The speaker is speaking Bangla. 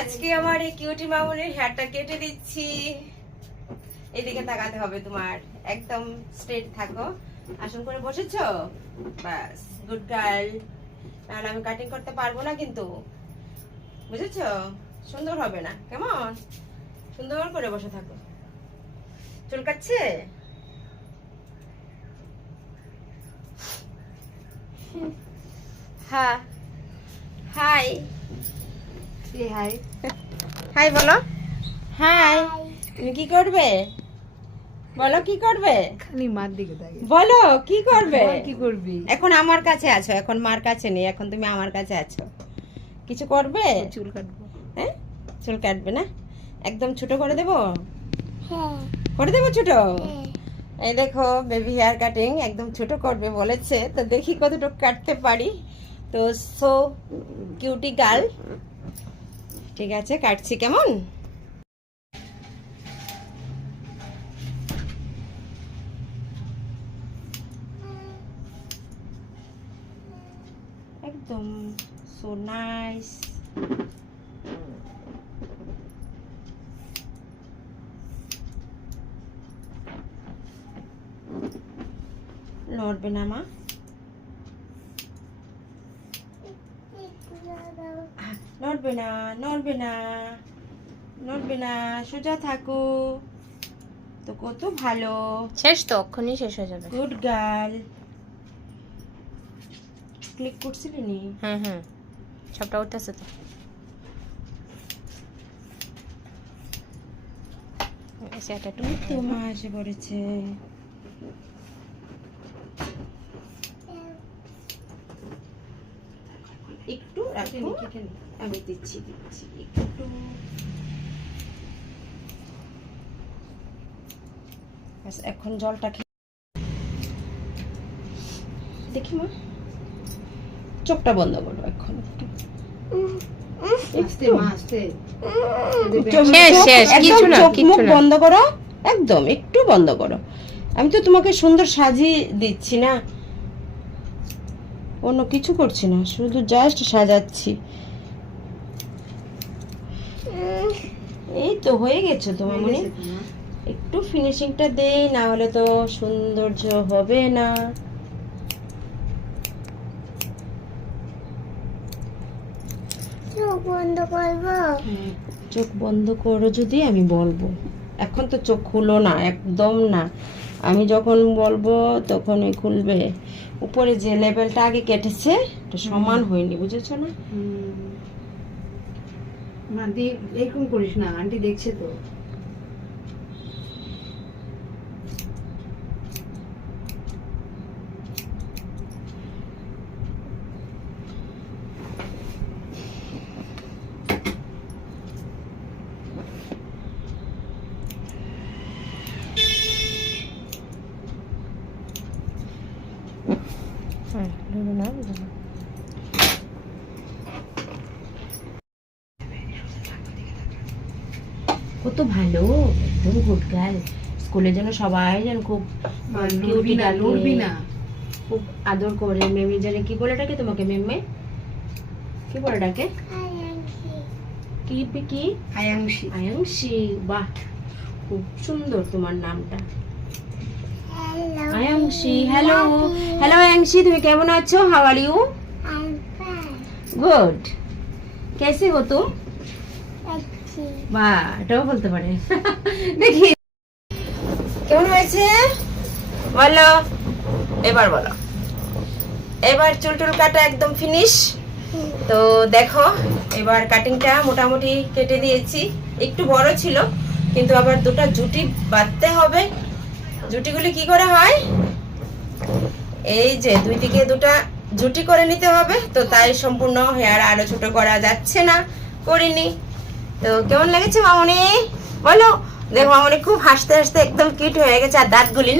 আজকে আমার এই কিউটি মামুনির হেয়ারটা কেটে দিচ্ছি। এদিকে তাকাতে হবে তোমার, একদম স্ট্রেট থাকো, আসন করে বসেছো, বাস গুড গার্ল। নাহলে আমি কাটিং করতে পারবো না কিন্তু, বুঝেছো? সুন্দর হবে না, কেমন? সুন্দর করে বসে থাকো। চুল কাটছে? হ্যাঁ, হাই হাই হাই বলো। হাই, তুমি কি করবে? বলো কি করবে? খালি মার দিকে তাকিয়ে বলো কি করবে? কি করবি? এখন আমার কাছে আছো, এখন মার কাছে নেই, এখন তুমি আমার কাছে আছো। কিছু করবে? চুল কাটবো। হ্যাঁ, চুল কাটবে না? একদম ছোট করে দেবো? করে দেবো ছোট? এই দেখো বেবি হেয়ার কাটিং একদম ছোট করবে বলেছে, তো দেখি কতটুকু কাটতে পারি। তো সো কিউটি গার্ল, ঠিক আছে কাটছি। কেমন? একদম সো নাইস। নড়বে না মা, নড়বে না, নড়বে না, নড়বে না, সোজা থাকো। তো কত ভালো, শেষ তো, অক্ষণই শেষ হয়ে যাবে। Good girl. ক্লিক করছিলি নি? হুম, সবটা উঠতেছে তো। সেটা একটু তো মা এসে পড়েছে। একটু রাখো, আমি দিচ্ছি একটু। এখন জলটা দেখি মা, চোখটা বন্ধ করো এখন একটু। মুখ বন্ধ করো, একদম একটু বন্ধ করো। আমি তো তোমাকে সুন্দর সাজিয়ে দিচ্ছি না, অন্য কিছু করছি না, শুধু জাস্ট সাজাচ্ছি। এই তো হয়ে গেছে তোমার মনে, একটু ফিনিশিংটা দেই, না হলে তো সৌন্দর্য হবে না। চোখ বন্ধ করবো? চোখ বন্ধ করো যদি আমি বলবো, এখন তো চোখ খুলো না, একদম না। আমি যখন বলবো তখনই খুলবে। উপরে যে লেভেলটা আগে কেটেছে এটা সমান হয়নি, বুঝেছো না? মা দি এরকম করিস না, আন্টি দেখছে তো। কত ভালো, একদম গুড গার্ল। স্কুলে যেন সবাই যেন খুব লড়বি না, লড়বি না। খুব আদর করে। মেমি জানে কি বলে ডাকে তোমাকে? মেমে কি বলে ডাকে? কি কি? আয়াংশী। আয়াংশী, বাহ খুব সুন্দর তোমার নামটা, আয়াংশী। হ্যালো হ্যালো আয়াংশী, তুমি কেমন আছো? How are you? গুড। कैसे हो तुम? বাহ, এটাও বলতে পারে। দেখি কেমন হয়েছে বলো, এবার বলো। এবার চুল টুল কাটা একদম ফিনিশ। তো দেখো এবার কাটিংটা মোটামুটি কেটে দিয়েছি, একটু বড় ছিল কিন্তু আবার দুটো জুটি বাঁধতে হবে। জুটিগুলি কি করে হয়, এই যে দুই দিকে দুটা জুটি করে নিতে হবে, তো তাই সম্পূর্ণ হেয়ার আরো ছোট করা যাচ্ছে না, করিনি। তো কেমন লেগেছে মামনি বলো? দেখো মামনি খুব হাসতে হাসতে একদম কিউট হয়ে গেছে, আর দাঁতগুলি না